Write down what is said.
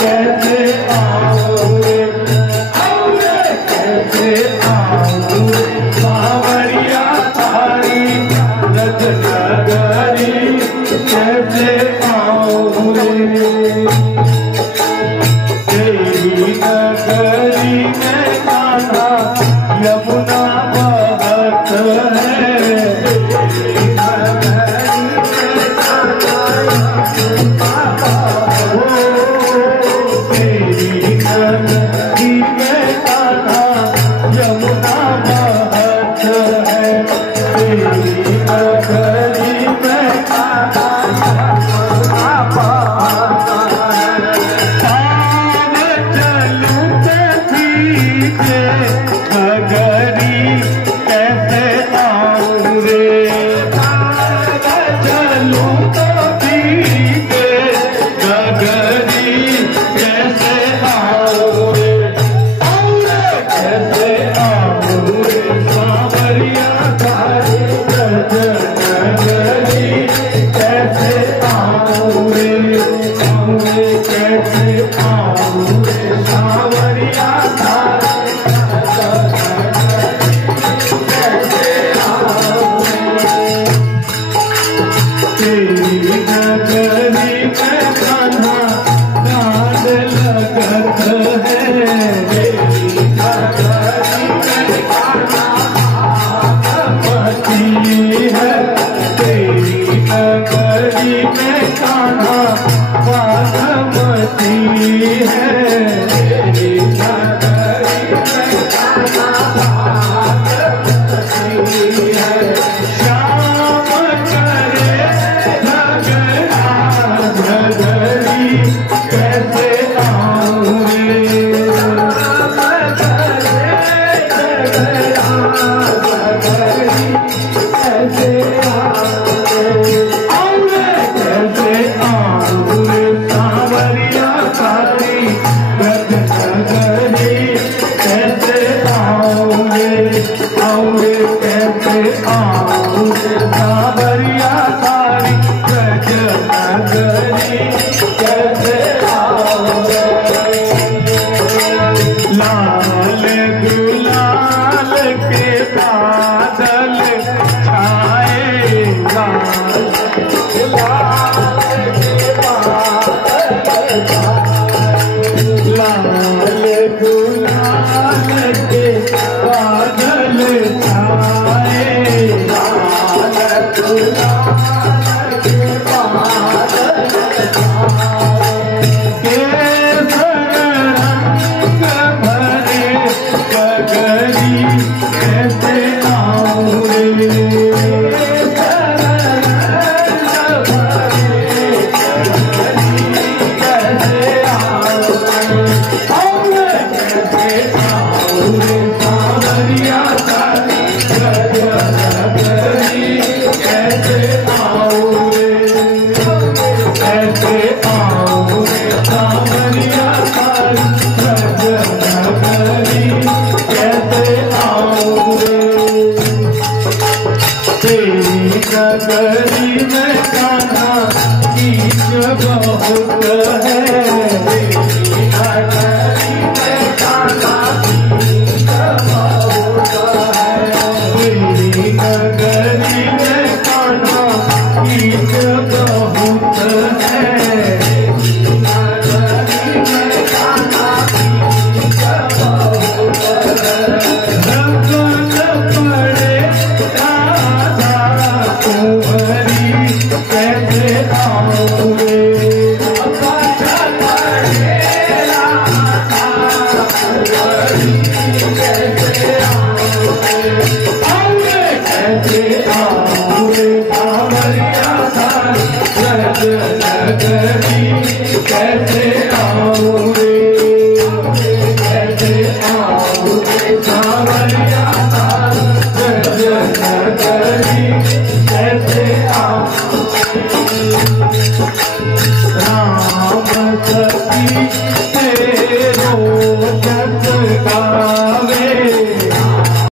कैसे आऊं रे, कैसे आऊं रे सावरिया तारी रज नगरी, कैसे आऊं रे तेरी नगरी में कान्हा यमुना बहत है, तेरी नगरी में कान्हा यमुना बहत है, तेरी नगरी में कान्हा यमुना बहत है। आगे चलूं के पीछे नगरी कैसे आऊं रे, आगे चलूं तो पीछे नगरी कैसे आऊं रे, कैसे आऊं रे सावरिया तारी रज नगरी, कैसे आऊं रे, कैसे आऊं रे सावरिया तारी कैसे आऊं तेरी नगरी में कान्हा डाल लगत है, तेरी नगरी में कान्हा बागमती है, तेरी नगरी में कान्हा बागमती है, तेरी नगरी में कान्हा बागमती है। श्याम करे झगड़ा झगड़ी कैसे आऊं रे, श्याम करे झगड़ा झगड़ी कैसे आऊं रे, कैसे आऊं रे सावरिया तारी रज नगरी, कैसे आऊं रे, कैसे आऊं रे सावरिया तारी रज नगरी, कैसे आऊं रे। लाल गुलाल के बादल छाए, लाल गुलाल के बादल छाए, लाल गुलाल के बादल छाए, लाल गुलाल के बादल छाए, केसर रंग भरे गगरी कैसे आऊं रे, केसर रंग भरे गगरी कैसे आऊं रे, कैसे आऊं रे सावरिया तारी रज नगरी, कैसे आऊं रे, कैसे आऊं रे सावरिया तारी रज नगरी, कैसे आऊं रे तेरी नगरी में कान्हा कीच बहुत है, तेरी नगरी में कान्हा कीच बहुत है, तेरी नगरी में कान्हा कीच बहुत है, तेरी नगरी में कान्हा कीच बहुत है। रंगन पड़े राधा कुंवरी कैसे आऊं रे, रंगन पड़े राधा कुंवरी कैसे आऊं रे, कैसे आऊं रे सावरिया तारी रज नगरी, कैसे आऊं रे, कैसे आऊं रे सावरिया तारी रज नगरी, कैसे आऊं